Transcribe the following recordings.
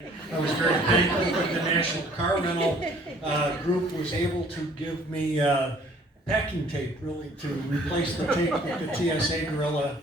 I was very thankful that the National Car Rental Group was able to give me packing tape, really, to replace the tape that the TSA gorilla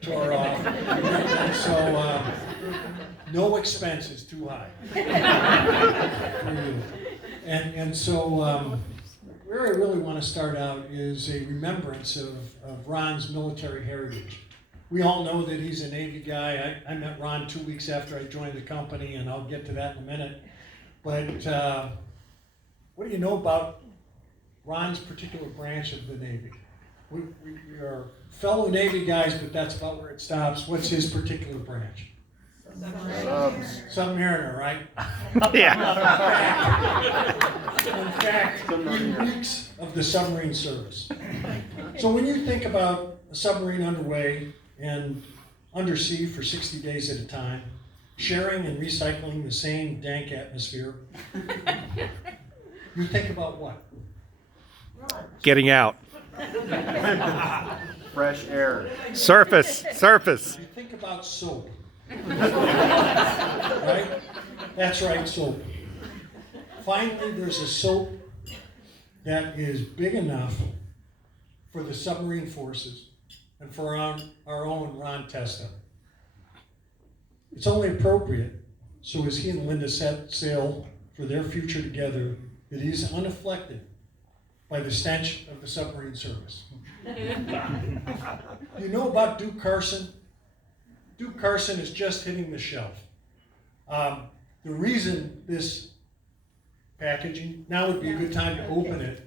tore off. And so, no expense is too high for you. And so, where I really want to start out is a remembrance of Ron's military heritage. We all know that he's a Navy guy. I met Ron 2 weeks after I joined the company, and I'll get to that in a minute. But what do you know about Ron's particular branch of the Navy? We are fellow Navy guys, but that's about where it stops. What's his particular branch? Submariner, right? Yeah. In fact, he reeks of the submarine service. So when you think about a submarine underway and undersea for 60 days at a time, sharing and recycling the same dank atmosphere, you think about what? Getting out. Fresh air. Surface. You think about soap. Right? That's right, soap. Finally, there's a soap that is big enough for the submarine forces and for our own Ron Testa. It's only appropriate, so as he and Linda set sail for their future together, that he's unaffected by the stench of the submarine service. You know about Duke Carson? Duke Carson is just hitting the shelf. The reason this packaging, now would be a good time to open it.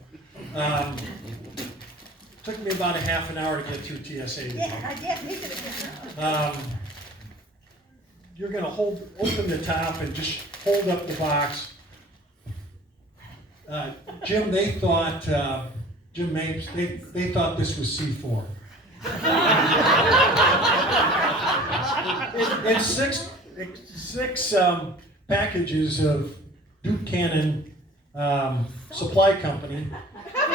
Took me about a half an hour to get through TSA today. Yeah, I did. Me too. You're going to open the top and just hold up the box. Jim, they thought, Jim Mapes, they thought this was C4. It's six packages of Duke Cannon Supply Company.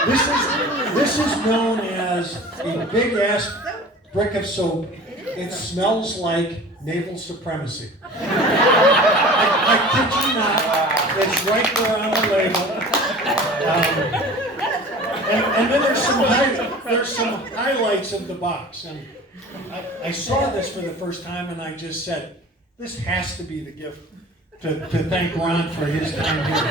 This is known as a big ass brick of soap. It smells like naval supremacy. I kid you not. It's right there on the label. And then there's some highlights of the box. And I saw this for the first time, and I just said, this has to be the gift to thank Ron for his time here.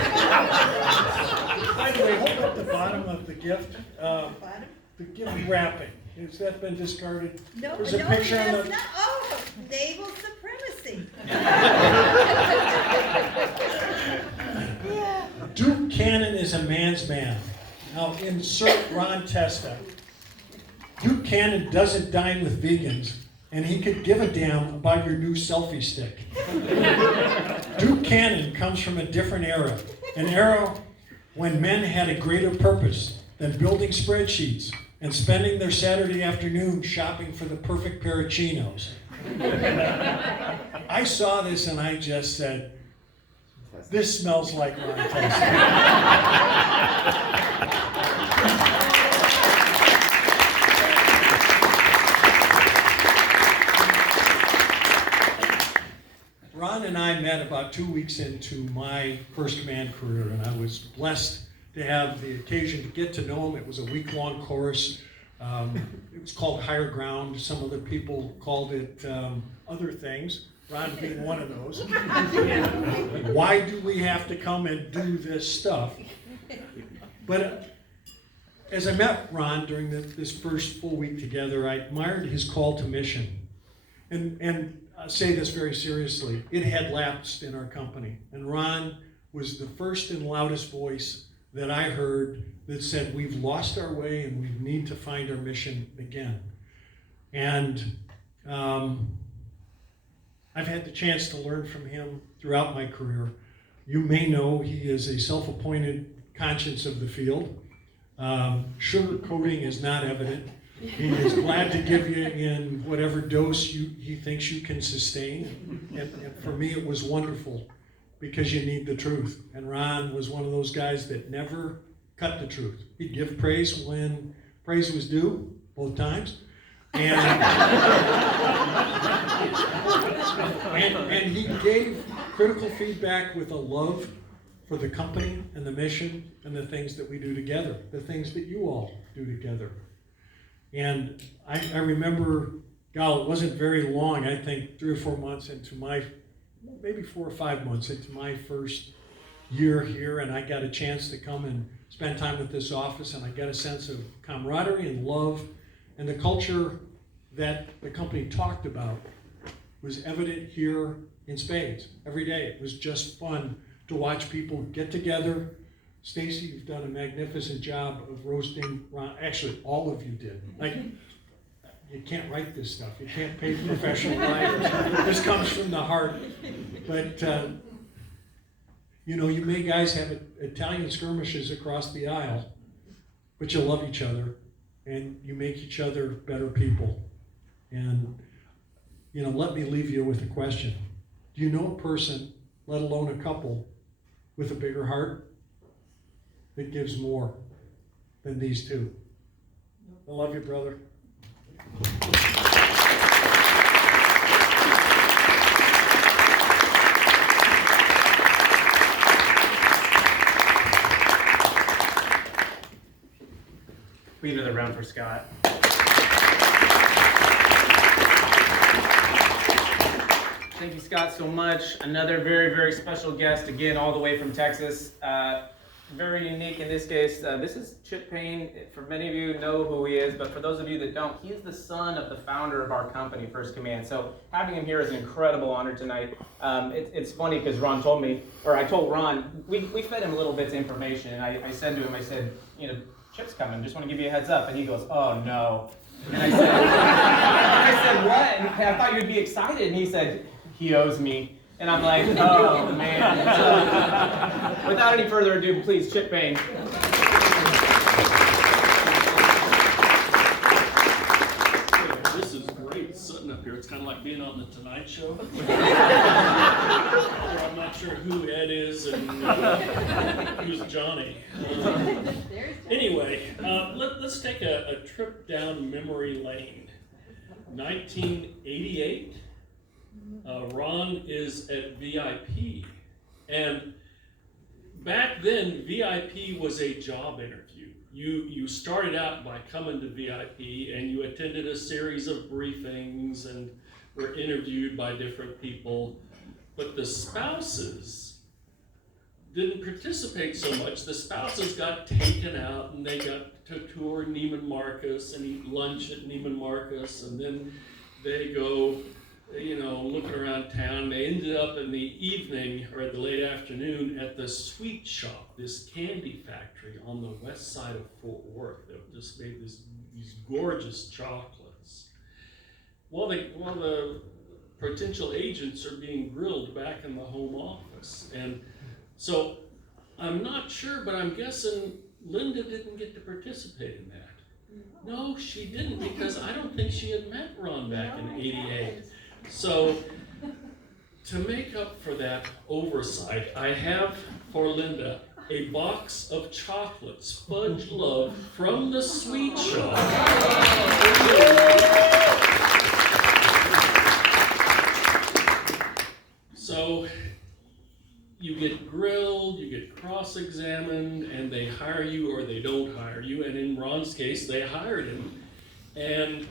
By the way, hold up the bottom of the gift. The gift wrapping. Has that been discarded? No, There's a no, picture on that's the. not. Oh, naval supremacy. Yeah. Duke Cannon is a man's man. Now insert Ron Testa. Duke Cannon doesn't dine with vegans, and he could give a damn about your new selfie stick. Duke Cannon comes from a different era, an era when men had a greater purpose than building spreadsheets and spending their Saturday afternoon shopping for the perfect pair of chinos. I saw this and I just said, this smells like Ron Testa. Ron and I met about 2 weeks into my first command career, and I was blessed to have the occasion to get to know him. It was a week-long course. It was called Higher Ground. Some other people called it other things. Ron being one of those. Why do we have to come and do this stuff? But as I met Ron during this first full week together, I admired his call to mission. And I say this very seriously, it had lapsed in our company. And Ron was the first and loudest voice that I heard that said, we've lost our way and we need to find our mission again. And I've had the chance to learn from him throughout my career. You may know he is a self-appointed conscience of the field. Sugarcoating is not evident. He is glad to give you in whatever dose he thinks you can sustain. And for me, it was wonderful because you need the truth. And Ron was one of those guys that never cut the truth. He'd give praise when praise was due, both times. And he gave critical feedback with a love for the company and the mission and the things that we do together, the things that you all do together. And I remember, God, it wasn't very long, I think 3 or 4 months into maybe 4 or 5 months into my first year here, and I got a chance to come and spend time with this office, and I got a sense of camaraderie and love, and the culture that the company talked about was evident here in spades every day. It was just fun to watch people get together. Stacy, you've done a magnificent job of roasting Ron. Actually, all of you did. Like, you can't write this stuff. You can't pay professional writers. This comes from the heart. But, you know, you may guys have Italian skirmishes across the aisle, but you love each other, and you make each other better people. And, you know, let me leave you with a question. Do you know a person, let alone a couple, with a bigger heart that gives more than these two? I love you, brother. We do the round for Scott. Thank you, Scott, so much. Another very, very special guest, again, all the way from Texas. Very unique in this case. This is Chip Payne. For many of you know who he is, but for those of you that don't, he is the son of the founder of our company, First Command. So having him here is an incredible honor tonight. It's funny because Ron told me, or I told Ron, we fed him little bits of information, and I said to him, I said, you know, Chip's coming, just want to give you a heads up. And he goes, oh no. And I said, what? And I thought you'd be excited. And he said, he owes me. And I'm like, oh man. So, without any further ado, please, Chip Payne. This is great sitting up here. It's kind of like being on the Tonight Show. I'm not sure who Ed is and who's Johnny. Anyway, let's take a trip down memory lane. 1988. Ron is at VIP, and back then VIP was a job interview. You started out by coming to VIP, and you attended a series of briefings and were interviewed by different people, but the spouses didn't participate so much. The spouses got taken out, and they got to tour Neiman Marcus and eat lunch at Neiman Marcus, and then they go, you know, looking around town. They ended up in the evening or the late afternoon at the Sweet Shop, this candy factory on the west side of Fort Worth that just made these gorgeous chocolates. While the potential agents are being grilled back in the home office. And so I'm not sure, but I'm guessing Linda didn't get to participate in that. No, she didn't, because I don't think she had met Ron back in '88. So, to make up for that oversight, I have for Linda a box of chocolates, Fudge Love, from the Sweet Shop. So, you get grilled, you get cross-examined, and they hire you or they don't hire you. And in Ron's case, they hired him. And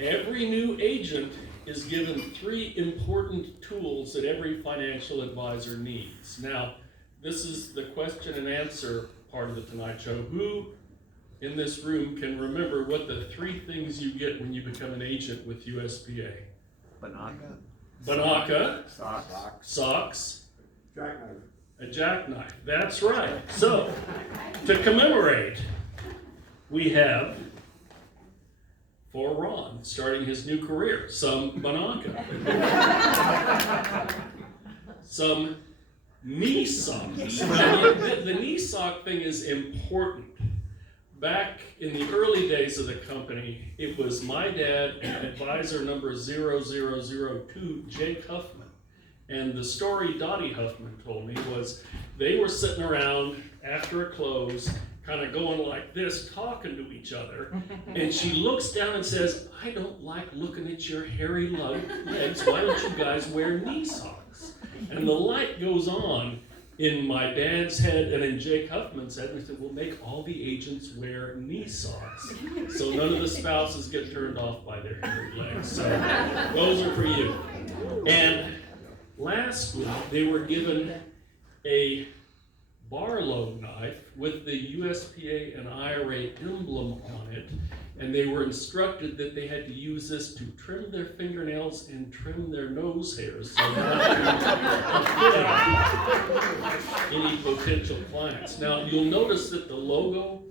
every new agent is given 3 important tools that every financial advisor needs. Now, this is the question and answer part of the Tonight Show. Who in this room can remember what the 3 things you get when you become an agent with USPA? Banaka. Socks. Jackknife. A jackknife. That's right. So, to commemorate, we have, for Ron, starting his new career, some Banaka. Some knee socks. The knee sock thing is important. Back in the early days of the company, it was my dad and advisor number 0002, Jake Huffman. And the story Dottie Huffman told me was they were sitting around after a close, kind of going like this, talking to each other. And she looks down and says, I don't like looking at your hairy legs. Why don't you guys wear knee socks? And the light goes on in my dad's head and in Jake Huffman's head, and we said, we'll make all the agents wear knee socks, so none of the spouses get turned off by their hairy legs. So those are for you. And lastly, they were given a Barlow knife with the USPA and IRA emblem on it, and they were instructed that they had to use this to trim their fingernails and trim their nose hairs so not to offend any potential clients. Now, you'll notice that the logo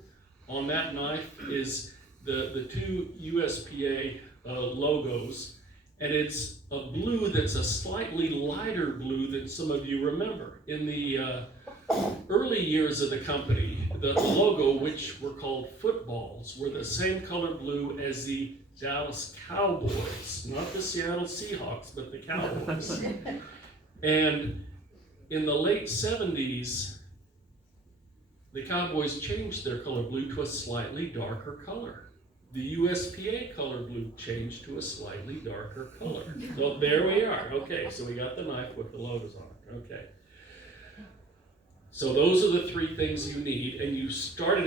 on that knife is the two USPA logos, and it's a blue that's a slightly lighter blue than some of you remember. In the early years of the company, the logo, which were called footballs, were the same color blue as the Dallas Cowboys, not the Seattle Seahawks, but the Cowboys. And in the late 70s, the Cowboys changed their color blue to a slightly darker color. The USPA color blue changed to a slightly darker color. So there we are. Okay, so we got the knife with the logos on it. Okay. So those are the three things you need, and you started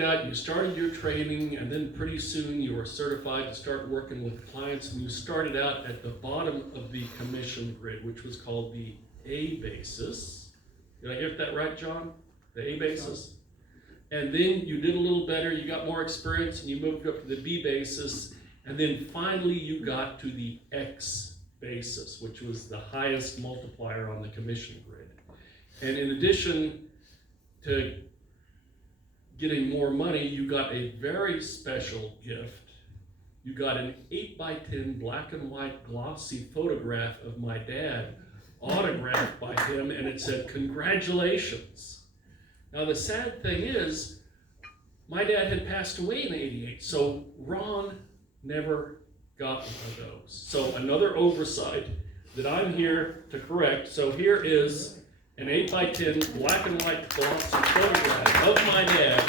your training, and then pretty soon you were certified to start working with clients, and you started out at the bottom of the commission grid, which was called the A basis. Did I get that right, John? The A basis? And then you did a little better, you got more experience, and you moved up to the B basis, and then finally you got to the X basis, which was the highest multiplier on the commission grid. And in addition to getting more money, you got a very special gift. You got an 8x10 black and white glossy photograph of my dad, autographed by him, and it said, "Congratulations." Now the sad thing is, my dad had passed away in '88, so Ron never got one of those. So another oversight that I'm here to correct. So here is an 8x10 black and white glossy photograph of my dad.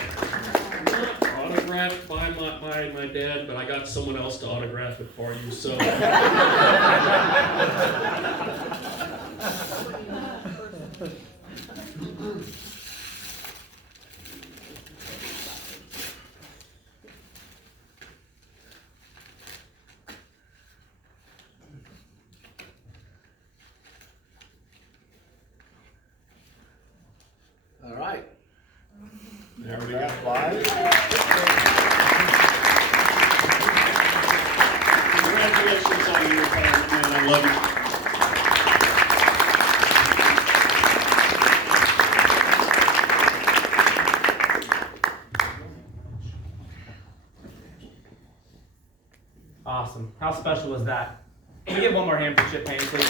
Not autographed by my dad, but I got someone else to autograph it for you, so. All right. There we go. Congratulations on your retirement, man. I love you. Awesome. How special was that? Can we get one more hand for Chip Payne, please?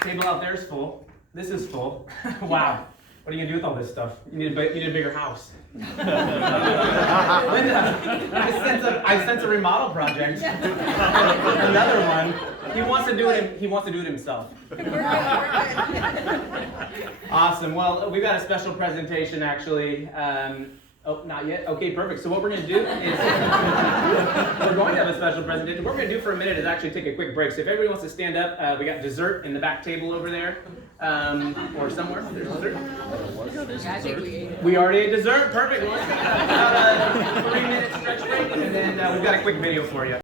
Table out there is full. This is full. Wow. What are you gonna do with all this stuff? You need a bigger house. Linda, I sense a remodel project. Another one. He wants to do it himself. Awesome. Well, we've got a special presentation actually. Oh, not yet? Okay, perfect. So what we're going to do is, we're going to have a special presentation. What we're going to do for a minute is actually take a quick break. So if everybody wants to stand up, we got dessert in the back table over there, or somewhere. There's dessert. We already ate dessert. Perfect. Well, let's about a 3-minute stretch break, and then we've got a quick video for you.